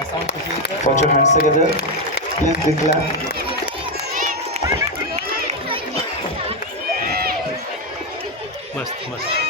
Put your hands together. Please clap. Must, must.